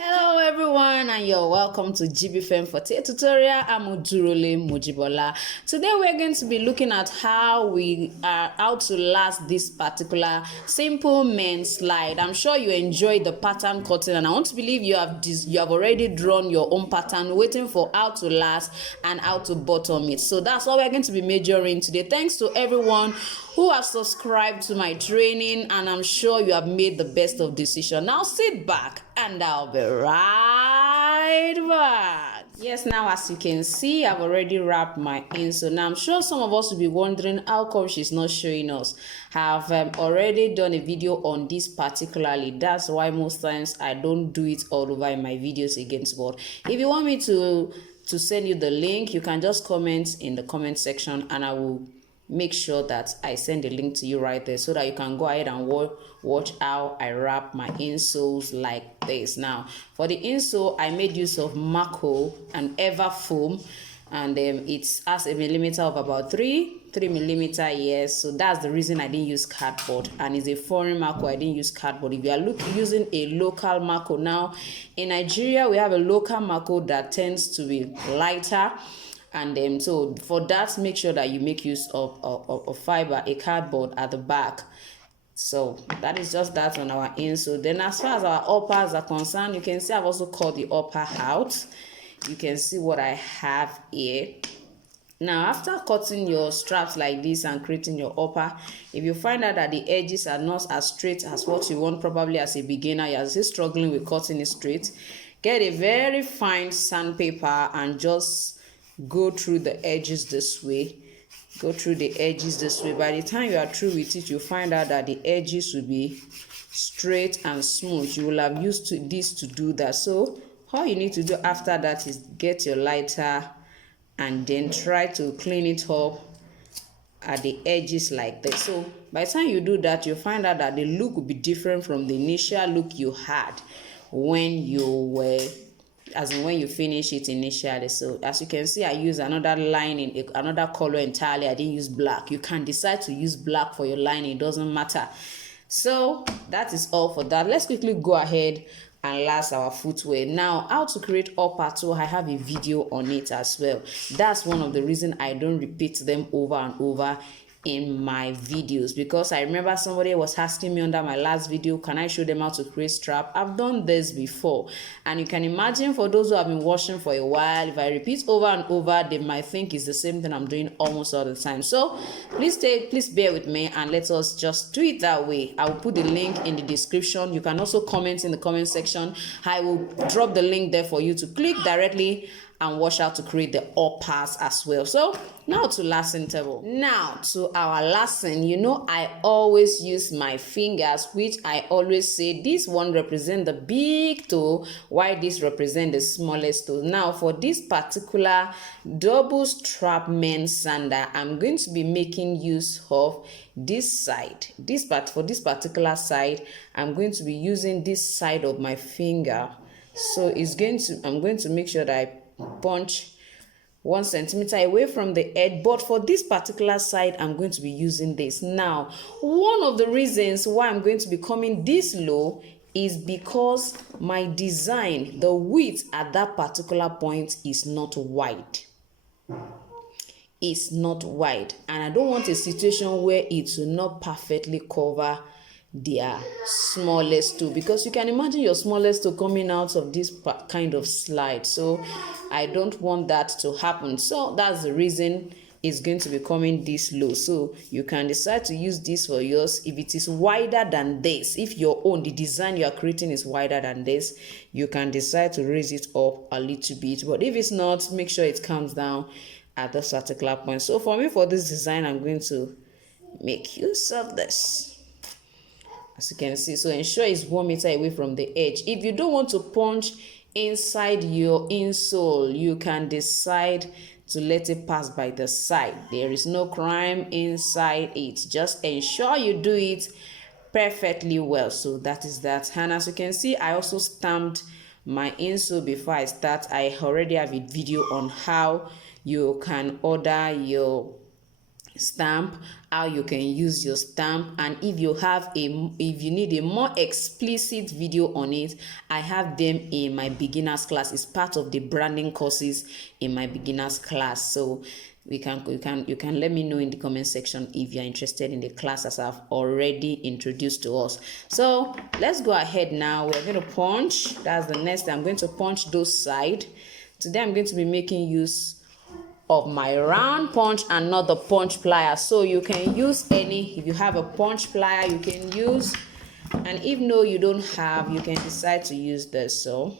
Hello everyone, and you're welcome to Jibbyfem Forte tutorial. I'm Odurole Mojibola. Today we're going to be looking at how to last this particular simple men's slide. I'm sure you enjoyed the pattern cutting, and I want to believe you have already drawn your own pattern, waiting for how to last and how to bottom it. So that's what we're going to be majoring today. Thanks to everyone who has subscribed to my training, and I'm sure you have made the best of decision. Now sit back and I'll be right back. Yes, now as you can see, I've already wrapped my insole. Now I'm sure some of us will be wondering how come she's not showing us. I've already done a video on this particularly. That's why most times I don't do it all over in my videos again. But if you want me to send you the link, you can just comment in the comment section and I will make sure that I send the link to you right there so that you can go ahead and watch how I wrap my insoles like this. Now for the insole, I made use of Mako and Ever Foam, and it has a millimeter of about 3 millimeter. Yes, so that's the reason I didn't use cardboard, and it's a foreign Mako. I didn't use cardboard. If you are using a local Mako, now in Nigeria we have a local Mako that tends to be lighter. And so for that, make sure that you make use of fiber, a cardboard at the back. So that is just that on our insole. Then as far as our uppers are concerned, you can see I've also cut the upper out. You can see what I have here. Now after cutting your straps like this and creating your upper, if you find out that the edges are not as straight as what you want, probably as a beginner, you're still struggling with cutting it straight, get a very fine sandpaper and just go through the edges this way. By the time you are through with it, you'll find out that the edges will be straight and smooth. You will have used this to do that. So all you need to do after that is get your lighter and then try to clean it up at the edges like this. So by the time you do that, you'll find out that the look will be different from the initial look you had when you finish it initially. So as you can see, I use another lining, another color entirely. I didn't use black. You can decide to use black for your lining, it doesn't matter. So that is all for that. Let's quickly go ahead and last our footwear. Now how to create upper toe, I have a video on it as well. That's one of the reasons I don't repeat them over and over in my videos, because I remember somebody was asking me under my last video, can I show them how to create strap? I've done this before, and you can imagine for those who have been watching for a while, if I repeat over and over, they might think it's the same thing I'm doing almost all the time. So please bear with me and let us just do it that way. I will put the link in the description. You can also comment in the comment section. I will drop the link there for you to click directly and watch how to create the uppers as well. So now to last interval. Now to our lesson, I always use my fingers, which I always say this one represent the big toe, while this represent the smallest toe. Now for this particular double strap men's sandal, I'm going to be making use of this side. For this particular side, I'm going to be using this side of my finger. So I'm going to make sure that I punch 1 centimeter away from the edge, but for this particular side I'm going to be using this. Now one of the reasons why I'm going to be coming this low is because my design, the width at that particular point is not wide. It's not wide, and I don't want a situation where it will not perfectly cover their smallest toe, because you can imagine your smallest toe coming out of this kind of slide. So I don't want that to happen. So that's the reason it's going to be coming this low. So you can decide to use this for yours. If it is wider than this, if your own, the design you are creating is wider than this, you can decide to raise it up a little bit. But if it's not, make sure it comes down at this particular point. So for me, for this design, I'm going to make use of this. As you can see, so ensure it's 1 meter away from the edge. If you don't want to punch inside your insole, you can decide to let it pass by the side. There is no crime inside it. Just ensure you do it perfectly well. So that is that. And as you can see, I also stamped my insole before I start. I already have a video on how you can order your stamp, how you can use your stamp, and if you need a more explicit video on it, I have them in my beginners class. It's part of the branding courses in my beginners class. So you can let me know in the comment section if you're interested in the class, as I've already introduced to us. So let's go ahead now. We're going to punch. That's the next thing. I'm going to punch those sides. Today I'm going to be making use of my round punch and not the punch plier. So you can use any, if you have a punch plier you can use, and if no you don't have, you can decide to use this. So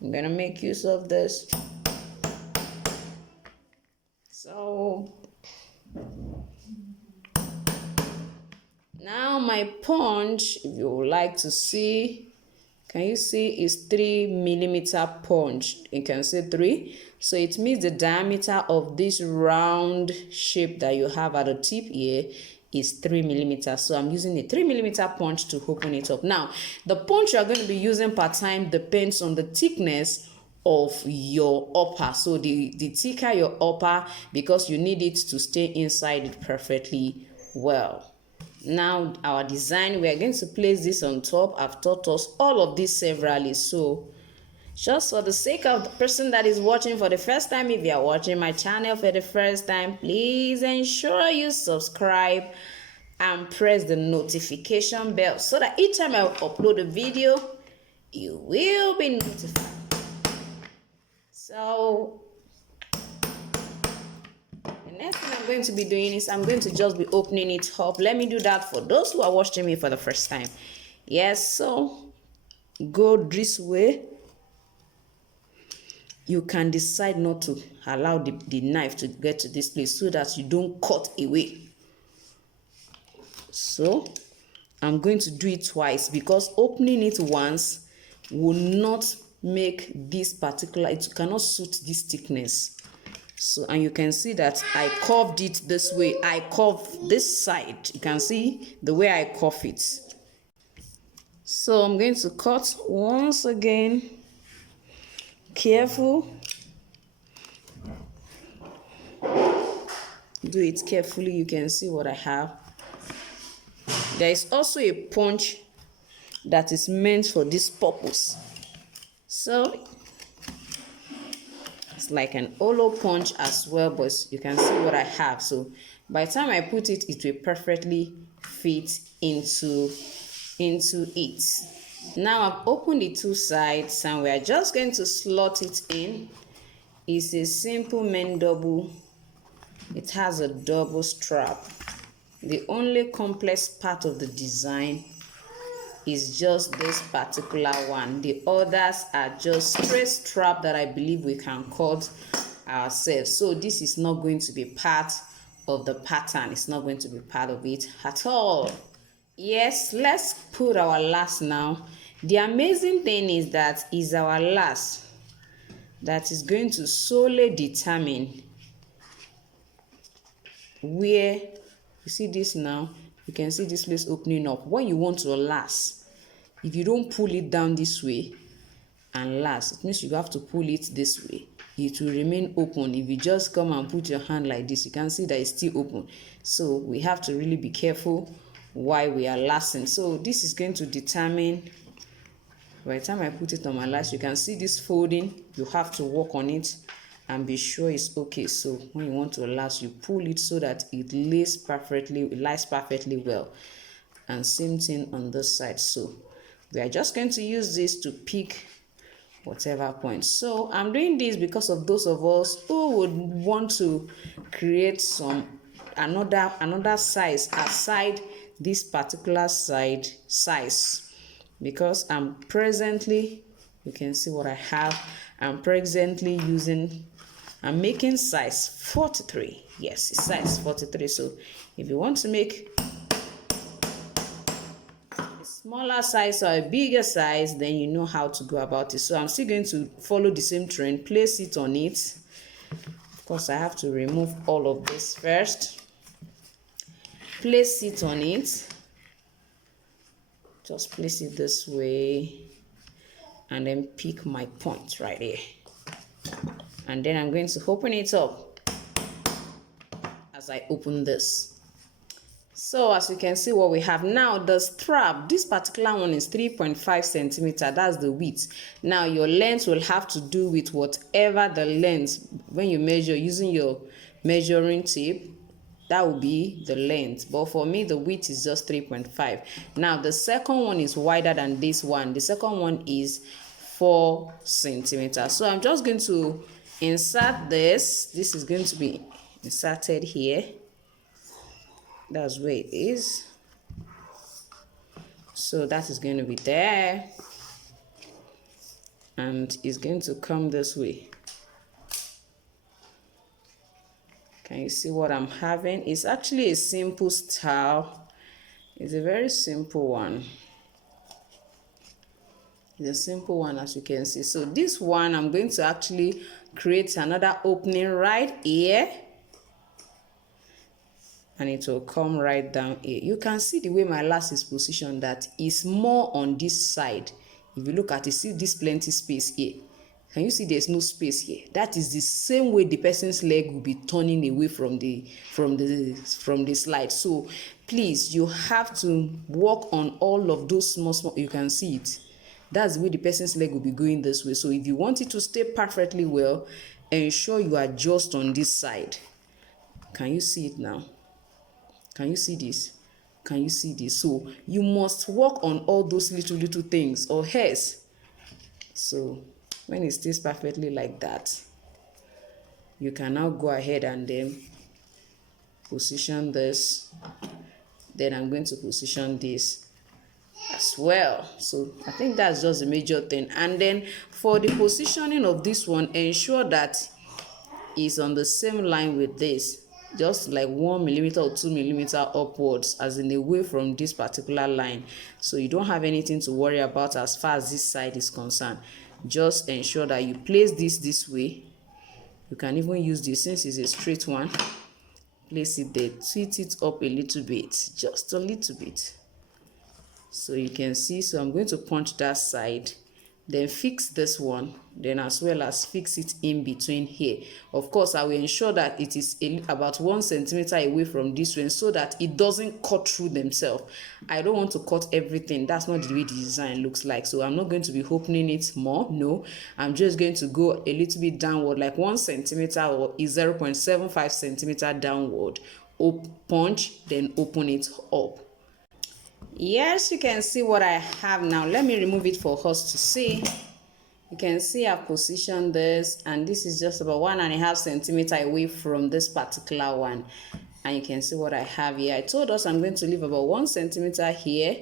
I'm gonna make use of this. So now my punch, if you would like to see, can you see, is 3mm punch. You can see 3. So it means the diameter of this round shape that you have at the tip here is 3mm. So I'm using a 3mm punch to open it up. Now, the punch you are going to be using per time depends on the thickness of your upper. So the thicker your upper, because you need it to stay inside it perfectly well. Now our design, we are going to place this on top. I've taught us all of this severally, so just for the sake of the person that is watching for the first time, if you are watching my channel for the first time, please ensure you subscribe and press the notification bell so that each time I upload a video you will be notified. So next thing I'm going to be doing is I'm going to just be opening it up. Let me do that for those who are watching me for the first time. Yes, so go this way. You can decide not to allow the knife to get to this place so that you don't cut away. So I'm going to do it twice, because opening it once will not make this particular, it cannot suit this thickness. So, and you can see that I curved it this way. I curved this side. You can see the way I curve it. So I'm going to cut once again. Careful. Do it carefully. You can see what I have. There is also a punch that is meant for this purpose. So it's like an hollow punch as well, but you can see what I have. So by the time I put it, it will perfectly fit into it. Now I've opened the two sides and we are just going to slot it in. It's a simple men double. It has a double strap. The only complex part of the design is just this particular one. The others are just straight strap that I believe we can cut ourselves. So this is not going to be part of the pattern. It's not going to be part of it at all. Yes, let's put our last now. The amazing thing is that is our last that is going to solely determine where you see this now. You can see this place opening up. When you want to last, if you don't pull it down this way and last, it means you have to pull it this way. It will remain open. If you just come and put your hand like this, you can see that it's still open. So we have to really be careful why we are lasting. So this is going to determine, by the time I put it on my last, you can see this folding. You have to work on it and be sure it's okay. So when you want to last, you pull it so that it lays perfectly, it lies perfectly well. And same thing on this side. So we are just going to use this to pick whatever point. So I'm doing this because of those of us who would want to create some another size aside this particular size, because I'm presently, you can see what I have. I'm presently I'm making size 43. Yes, it's size 43. So if you want to make a smaller size or a bigger size, then you know how to go about it. So I'm still going to follow the same trend, place it on it. Of course, I have to remove all of this first. Place it on it. Just place it this way and then pick my point right here. And then I'm going to open it up as I open this. So as you can see what we have now, the strap, this particular one is 3.5 centimeter. That's the width. Now your length will have to do with whatever the length, when you measure using your measuring tape, that will be the length. But for me, the width is just 3.5. Now the second one is wider than this one. The second one is 4 centimeters. So I'm just going to insert this. This is going to be inserted here. That's where it is. So that is going to be there. And it's going to come this way. Can you see what I'm having? It's actually a simple style. It's a very simple one. It's a simple one, as you can see. So this one, I'm going to actually create another opening right here. And it will come right down here. You can see the way my lace is positioned, that is more on this side. If you look at it, see this plenty space here. Can you see there's no space here? That is the same way the person's leg will be turning away from the slide. So please, you have to work on all of those small, you can see it. That's the way the person's leg will be going this way. So if you want it to stay perfectly well, ensure you adjust on this side. Can you see it now? Can you see this? Can you see this? So you must work on all those little things, or else. So when it stays perfectly like that, you can now go ahead and then position this. Then I'm going to position this as well. So I think that's just the major thing. And then for the positioning of this one, ensure that it's on the same line with this. Just like 1 millimeter or 2 millimeter upwards, as in away from this particular line. So you don't have anything to worry about as far as this side is concerned. Just ensure that you place this way. You can even use this, since it's a straight one. Place it there, tweet it up a little bit, just a little bit. So you can see, so I'm going to punch that side. Then fix this one, then as well as fix it in between here. Of course, I will ensure that it is about 1 centimeter away from this one, so that it doesn't cut through themselves. I don't want to cut everything. That's not the way the design looks like. So I'm not going to be opening it more. No, I'm just going to go a little bit downward, like 1 centimeter or 0.75 centimeter downward. Punch, then open it up. Yes, you can see what I have now. Let me remove it for us to see. You can see I've positioned this, and this is just about 1.5 centimeter away from this particular one. And you can see what I have here. I told us I'm going to leave about 1 centimeter here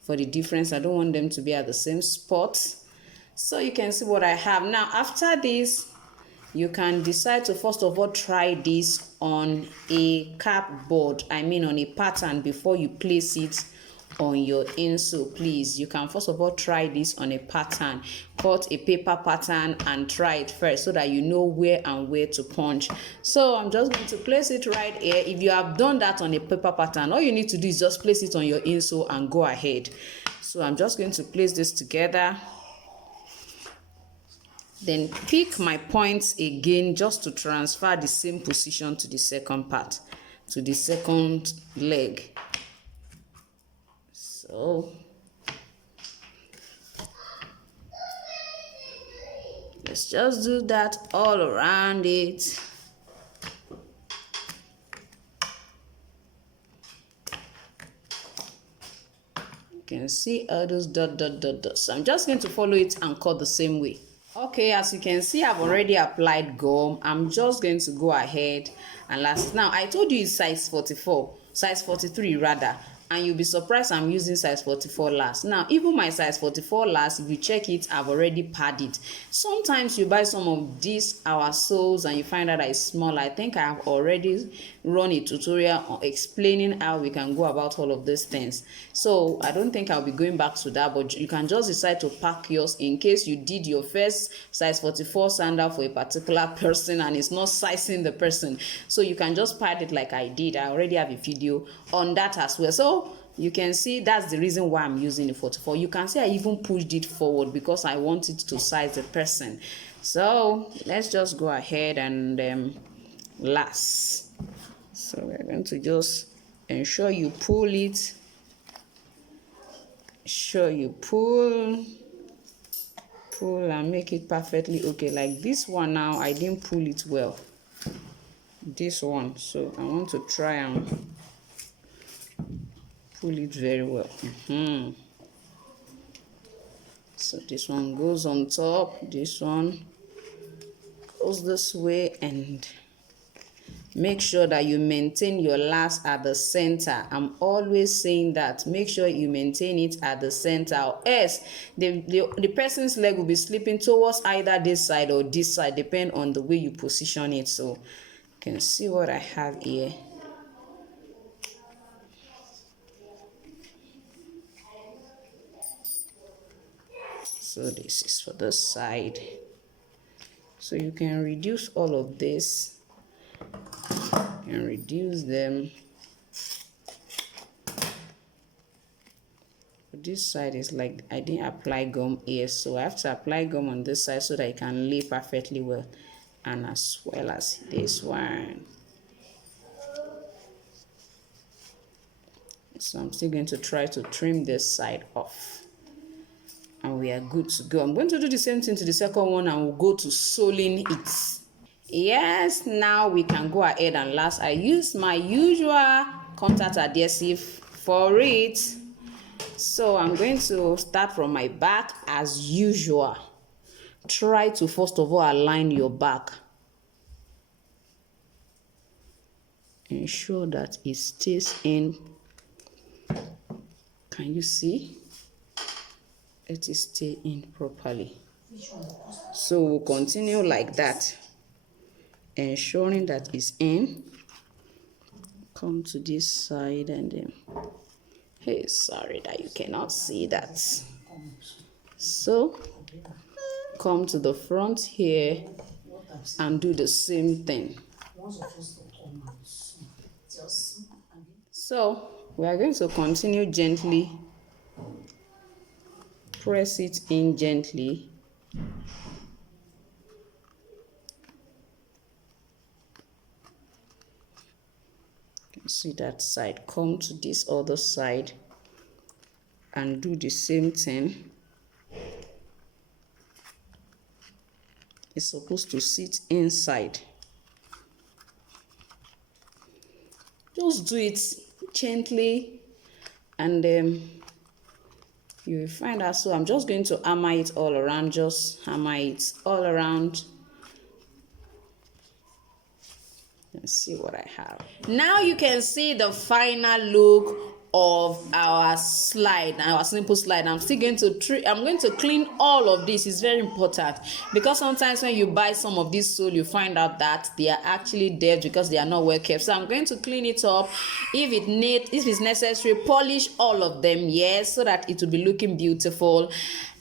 for the difference. I don't want them to be at the same spot. So you can see what I have. Now, after this, you can decide to first of all try this on a cap board. I mean on a pattern before you place it on your insole. Please, you can first of all try this on a pattern. Cut a paper pattern and try it first, so that you know where and where to punch. So I'm just going to place it right here. If you have done that on a paper pattern, all you need to do is just place it on your insole and go ahead. So I'm just going to place this together, then pick my points again, just to transfer the same position to the second part, to the second leg. So let's just do that all around it. You can see all those dots. So I'm just going to follow it and cut the same way. Okay, as you can see, I've already applied gum. I'm just going to go ahead and last. Now, I told you it's size 44, size 43 rather. And you'll be surprised I'm using size 44 last. Now, even my size 44 last, if you check it, I've already padded. Sometimes you buy some of these our soles and you find out that it's small. I think I have already run a tutorial on explaining how we can go about all of these things. So I don't think I'll be going back to that, but you can just decide to pack yours in case you did your first size 44 sandal for a particular person and it's not sizing the person. So you can just pad it like I did. I already have a video on that as well. So you can see that's the reason why I'm using the 44. You can see I even pushed it forward because I want it to size the person. So let's just go ahead and last. So we're going to just ensure you pull it. Sure you pull and make it perfectly okay. Like this one now, I didn't pull it well. This one, so I want to try and pull it very well. So this one goes on top, this one goes this way, and make sure that you maintain your last at the center. I'm always saying that. Make sure you maintain it at the center, or else the person's leg will be slipping towards either this side or this side, depending on the way you position it. So you can see what I have here. So this is for this side. So you can reduce all of this. You can reduce them. This side is like I didn't apply gum here, so I have to apply gum on this side so that it can lay perfectly well, and as well as this one. So I'm still going to try to trim this side off, and we are good to go. I'm going to do the same thing to the second one, and we'll go to soling it. Yes, now we can go ahead and last. I use my usual contact adhesive for it. So I'm going to start from my back as usual. Try to first of all align your back. Ensure that it stays in. Can you see? Let it stay in properly. So we'll continue like that, ensuring that it's in. Come to this side and then, hey, sorry that you cannot see that. So come to the front here and do the same thing. So we are going to continue gently. Press it in gently. See that side. Come to this other side and do the same thing. It's supposed to sit inside. Just do it gently, and you will find out. So I'm just going to hammer it all around. Just hammer it all around. Let's see what I have. Now you can see the final look of our slide, our simple slide. I'm still going to clean all of this. It's very important, because sometimes when you buy some of this sole, you find out that they are actually dead because they are not well kept. So I'm going to clean it up. If it's necessary, polish all of them, yes, so that it will be looking beautiful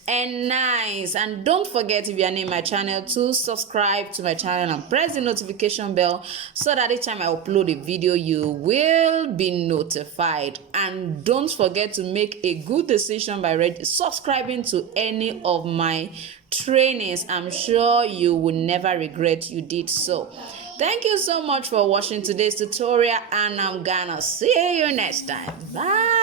and nice. And don't forget, if you are new to my channel, to subscribe to my channel and press the notification bell so that each time I upload a video you will be notified. And don't forget to make a good decision by subscribing to any of my trainings. I'm sure you will never regret you did so. Thank you so much for watching today's tutorial, and I'm gonna see you next time. Bye.